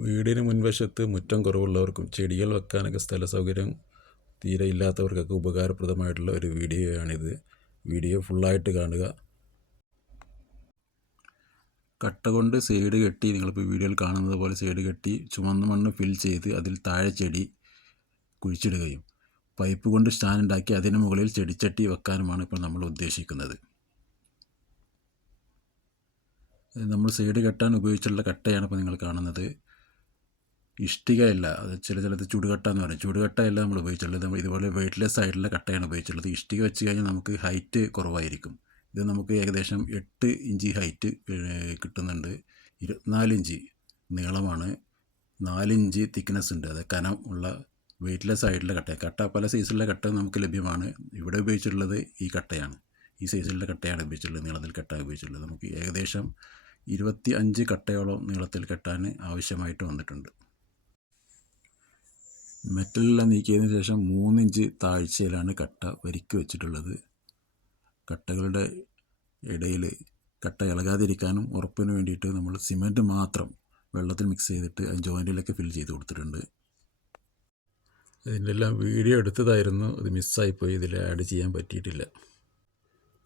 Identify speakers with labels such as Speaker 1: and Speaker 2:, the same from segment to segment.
Speaker 1: വീടിന് മുൻവശത്ത് മുറ്റം കുറവുള്ളവർക്കും ചെടികൾ വെക്കാനൊക്കെ സ്ഥല സൗകര്യം തീരെ ഇല്ലാത്തവർക്കൊക്കെ ഉപകാരപ്രദമായിട്ടുള്ള ഒരു വീഡിയോയാണിത്. വീഡിയോ ഫുള്ളായിട്ട് കാണുക. കട്ട കൊണ്ട് സൈഡ് കെട്ടി നിങ്ങളിപ്പോൾ വീഡിയോയിൽ കാണുന്നത് പോലെ സൈഡ് കെട്ടി ചുമന്ന മണ്ണ് ഫിൽ ചെയ്ത് അതിൽ താഴെ ചെടി കുഴിച്ചിടുകയും പൈപ്പ് കൊണ്ട് സ്റ്റാൻഡ് ഉണ്ടാക്കി അതിന് മുകളിൽ ചെടിച്ചട്ടി വെക്കാനുമാണ് ഇപ്പോൾ നമ്മൾ ഉദ്ദേശിക്കുന്നത്. നമ്മൾ സൈഡ് കെട്ടാൻ ഉപയോഗിച്ചുള്ള കട്ടയാണ് ഇപ്പോൾ നിങ്ങൾ കാണുന്നത്. ഇഷ്ടികയല്ല. അത് ചില ചിലത് ചുടുകട്ട എന്ന് പറയും. ചുടുകട്ടയല്ല നമ്മൾ ഉപയോഗിച്ചുള്ളത് നമ്മൾ ഇതുപോലെ വെയ്റ്റ്ലെസ് ആയിട്ടുള്ള കട്ടയാണ് ഉപയോഗിച്ചുള്ളത് ഇഷ്ടിക വെച്ച് കഴിഞ്ഞാൽ നമുക്ക് ഹൈറ്റ് കുറവായിരിക്കും. ഇത് നമുക്ക് ഏകദേശം എട്ട് ഇഞ്ച് ഹൈറ്റ് കിട്ടുന്നുണ്ട്. ഇരുപത്തിനാല് ഇഞ്ച് നീളമാണ്. നാലിഞ്ച് തിക്നെസ് ഉണ്ട്. അത് കനം ഉള്ള വെയ്റ്റ്ലെസ് ആയിട്ടുള്ള കട്ട കട്ട പല സൈസിലുള്ള കട്ട നമുക്ക് ലഭ്യമാണ്. ഇവിടെ ഉപയോഗിച്ചിട്ടുള്ളത് ഈ കട്ടയാണ്. ഈ സൈസിലുള്ള കട്ടയാണ് ഉപയോഗിച്ചിട്ടുള്ളത്. നീളത്തിൽ കട്ട ഉപയോഗിച്ചിട്ടുള്ളത്. നമുക്ക് ഏകദേശം ഇരുപത്തി അഞ്ച് കട്ടയോളം നീളത്തിൽ കെട്ടാൻ ആവശ്യമായിട്ട് വന്നിട്ടുണ്ട്. മെറ്റലെല്ലാം നീക്കിയതിന് ശേഷം മൂന്നിഞ്ച് താഴ്ചയിലാണ് കട്ട വരിക്ക് വെച്ചിട്ടുള്ളത്. കട്ടകളുടെ ഇടയിൽ കട്ട ഇളകാതിരിക്കാനും ഉറപ്പിന് വേണ്ടിയിട്ട് നമ്മൾ സിമന്റ് മാത്രം വെള്ളത്തിൽ മിക്സ് ചെയ്തിട്ട് ആ ജോയിന്റിലൊക്കെ ഫിൽ ചെയ്ത് കൊടുത്തിട്ടുണ്ട്. ഇതിന്റെ എല്ലാം വീഡിയോ എടുത്തതായിരുന്നു. അത് മിസ്സായിപ്പോയി ഇതിൽ ആഡ് ചെയ്യാൻ പറ്റിയിട്ടില്ല.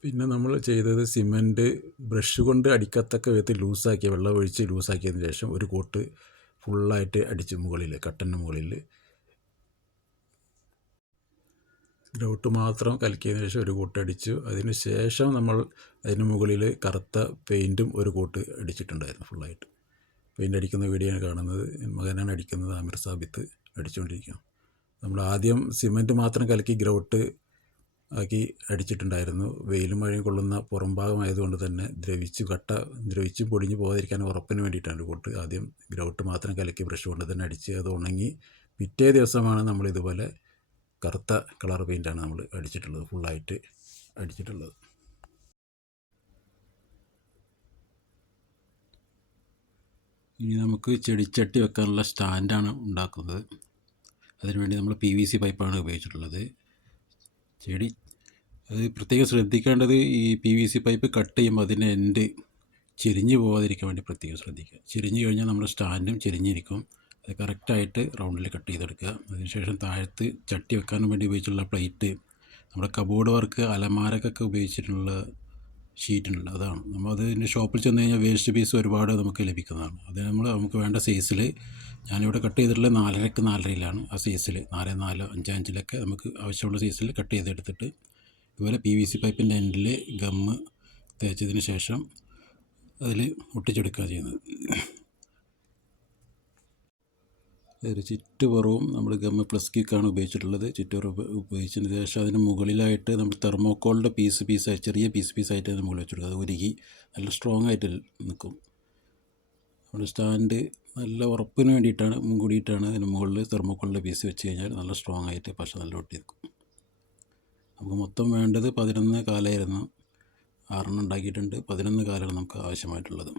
Speaker 1: പിന്നെ നമ്മൾ ചെയ്തത് സിമന്റ് ബ്രഷ് കൊണ്ട് അടിക്കത്തക്ക വിധത്തിൽ ലൂസാക്കിയ വെള്ളം ഒഴിച്ച് ലൂസാക്കിയതിന് ശേഷം ഒരു കോട്ട് ഫുള്ളായിട്ട് അടിച്ച് മുകളിൽ കട്ടന്റെ മുകളിൽ ഗ്രൗട്ട് മാത്രം കലക്കിയതിന് ശേഷം ഒരു കൂട്ട് അടിച്ചു. അതിന് ശേഷം നമ്മൾ അതിന് മുകളിൽ കറുത്ത പെയിന്റും ഒരു കൂട്ട് അടിച്ചിട്ടുണ്ടായിരുന്നു ഫുള്ളായിട്ട്. പെയിന്റ് അടിക്കുന്ന വീഡിയോ ആണ് കാണുന്നത്. മകനാണ് അടിക്കുന്നത് ആമിർ സാബിത്ത്. അടിച്ചുകൊണ്ടിരിക്കുക നമ്മൾ ആദ്യം സിമന്റ് മാത്രം കലക്കി ഗ്രൗട്ട് ആക്കി അടിച്ചിട്ടുണ്ടായിരുന്നു. വെയിലും മഴയും കൊള്ളുന്ന പുറം ഭാഗമായതുകൊണ്ട് തന്നെ ദ്രവിച്ച് കട്ട ദ്രവിച്ച് പൊടിഞ്ഞ് പോകാതിരിക്കാൻ ഉറപ്പിന് വേണ്ടിയിട്ടാണ് കൂട്ട് ആദ്യം ഗ്രൗട്ട് മാത്രം കലക്കി ബ്രഷ് കൊണ്ട് തന്നെ അടിച്ച് അത് ഉണങ്ങി പിറ്റേ ദിവസമാണ് നമ്മൾ ഇതുപോലെ കറുത്ത കളർ പെയിന്റാണ് നമ്മൾ അടിച്ചിട്ടുള്ളത്. ഫുള്ളായിട്ട് അടിച്ചിട്ടുള്ളത്. ഇനി നമുക്ക് ചെടിച്ചട്ടി വെക്കാനുള്ള സ്റ്റാൻഡാണ് ഉണ്ടാക്കുന്നത്. അതിനുവേണ്ടി നമ്മൾ പി വി സി പൈപ്പാണ് ഉപയോഗിച്ചിട്ടുള്ളത്. ചെടി അത് പ്രത്യേകം ശ്രദ്ധിക്കേണ്ടത് ഈ P V C pipe cut ചെയ്യുമ്പോൾ അതിന്റെ എൻഡ് ചെരിഞ്ഞ് പോകാതിരിക്കാൻ വേണ്ടി പ്രത്യേകം ശ്രദ്ധിക്കുക. ചെരിഞ്ഞ് കഴിഞ്ഞാൽ നമ്മുടെ സ്റ്റാൻഡും ചെരിഞ്ഞിരിക്കും. അത് കറക്റ്റായിട്ട് റൗണ്ടിൽ കട്ട് ചെയ്തെടുക്കുക. അതിനുശേഷം താഴത്ത് ചട്ടി വെക്കാൻ വേണ്ടി ഉപയോഗിച്ചുള്ള പ്ലേറ്റ് നമ്മുടെ കബോർഡ് വർക്ക് അലമാരക്കൊക്കെ ഉപയോഗിച്ചിട്ടുള്ള ഷീറ്റുണ്ടല്ലോ അതാണ്. നമ്മൾ അതിന്റെ ഷോപ്പിൽ ചെന്ന് കഴിഞ്ഞാൽ വേസ്റ്റ് പീസ് ഒരുപാട് നമുക്ക് ലഭിക്കുന്നതാണ്. അത് നമ്മൾ നമുക്ക് വേണ്ട സൈസിൽ ഞാനിവിടെ കട്ട് ചെയ്തിട്ടുള്ള നാലരക്ക് നാലരയിലാണ് ആ സൈസിൽ. നാല് നാല് അഞ്ച് അഞ്ചിലൊക്കെ നമുക്ക് ആവശ്യമുള്ള സൈസിൽ കട്ട് ചെയ്തെടുത്തിട്ട് ഇതുപോലെ പി വി സി പൈപ്പിന്റെ എൻഡിൽ ഗമ്മ് തേച്ചതിന് ശേഷം അതിൽ ഒട്ടിച്ചെടുക്കുക ചെയ്യുന്നത്. ഒരു ചുറ്റുപുറവും നമ്മൾ ഗമ്മ പ്ലസ് കിക്കാണ് ഉപയോഗിച്ചിട്ടുള്ളത്. ചുറ്റുപുറം ഉപയോഗിച്ചതിന് ശേഷം അതിന് മുകളിലായിട്ട് നമ്മൾ തെർമോക്കോളിന്റെ പീസ് പീസായി ചെറിയ പീസ് പീസായിട്ട് അതിന് മുകളിൽ വെച്ചെടുക്കുക അത് ഉരുകി നല്ല സ്ട്രോങ് ആയിട്ട് നിൽക്കും. നമ്മുടെ സ്റ്റാൻഡ് നല്ല ഉറപ്പിന് വേണ്ടിയിട്ടാണ് കൂടിയിട്ടാണ് അതിന് മുകളിൽ തെർമോക്കോളിന്റെ പീസ് വെച്ച് കഴിഞ്ഞാൽ നല്ല സ്ട്രോങ് ആയിട്ട് പശ നല്ല ഒട്ടി നിൽക്കും നമുക്ക് മൊത്തം വേണ്ടത് പതിനൊന്ന് കാലമായിരുന്നു ആറെണ്ണം ഉണ്ടാക്കിയിട്ടുണ്ട്. പതിനൊന്ന് കാലമാണ് നമുക്ക് ആവശ്യമായിട്ടുള്ളത്.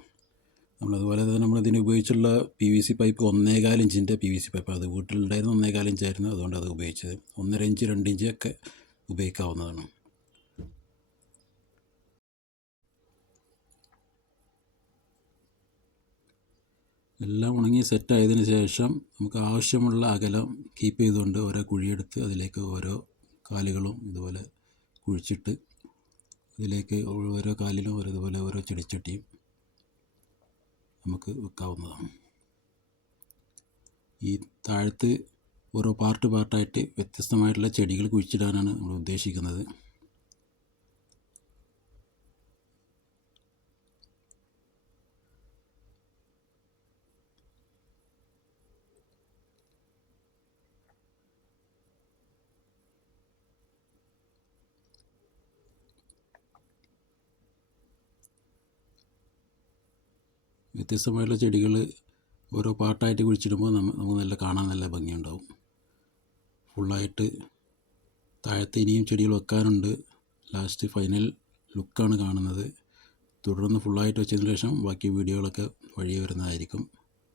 Speaker 1: നമ്മളതുപോലെ തന്നെ നമ്മൾ ഇതിന് ഉപയോഗിച്ചുള്ള പി വി സി പൈപ്പ് ഒന്നേകാൽ ഇഞ്ചിന്റെ പി വി സി പൈപ്പ് അത് വീട്ടിലുണ്ടായിരുന്ന ഒന്നേകാൽ ഇഞ്ചായിരുന്നു. അതുകൊണ്ട് അത് ഉപയോഗിച്ചത്. ഒന്നര ഇഞ്ച് രണ്ട് ഇഞ്ച് ഒക്കെ ഉപയോഗിക്കാവുന്നതാണ്. എല്ലാം ഉണങ്ങി സെറ്റായതിനു ശേഷം നമുക്ക് ആവശ്യമുള്ള അകലം കീപ്പ് ചെയ്തുകൊണ്ട് ഓരോ കുഴിയെടുത്ത് അതിലേക്ക് ഓരോ കാലുകളും ഇതുപോലെ കുഴിച്ചിട്ട് ഇതിലേക്ക് ഓരോ കാലിലും ഓരോ ഇതുപോലെ ഓരോ ചെടിച്ചട്ടിയും നമുക്ക് വെക്കാവുന്നതാണ്. ഈ താഴത്ത് ഓരോ പാർട്ട് പാർട്ടായിട്ട് വ്യത്യസ്തമായിട്ടുള്ള ചെടികൾ കുഴിച്ചിടാനാണ് നമ്മൾ ഉദ്ദേശിക്കുന്നത്. വ്യത്യസ്തമായിട്ടുള്ള ചെടികൾ ഓരോ പാട്ടായിട്ട് കുഴിച്ചിടുമ്പോൾ നമ്മ നമുക്ക് നല്ല കാണാൻ നല്ല ഭംഗിയുണ്ടാവും. ഫുള്ളായിട്ട് താഴത്തെ ഇനിയും ചെടികൾ വെക്കാനുണ്ട്. ലാസ്റ്റ് ഫൈനൽ ലുക്കാണ് കാണുന്നത്. തുടർന്ന് ഫുള്ളായിട്ട് വെച്ചതിന് ശേഷം ബാക്കി വീഡിയോകളൊക്കെ വഴി വരുന്നതായിരിക്കും.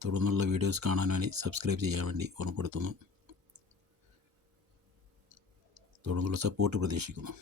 Speaker 1: തുടർന്നുള്ള വീഡിയോസ് കാണാൻ വേണ്ടി സബ്സ്ക്രൈബ് ചെയ്യാൻ വേണ്ടി ഓർമ്മപ്പെടുത്തുന്നു. തുടർന്നുള്ള സപ്പോർട്ട് പ്രതീക്ഷിക്കുന്നു.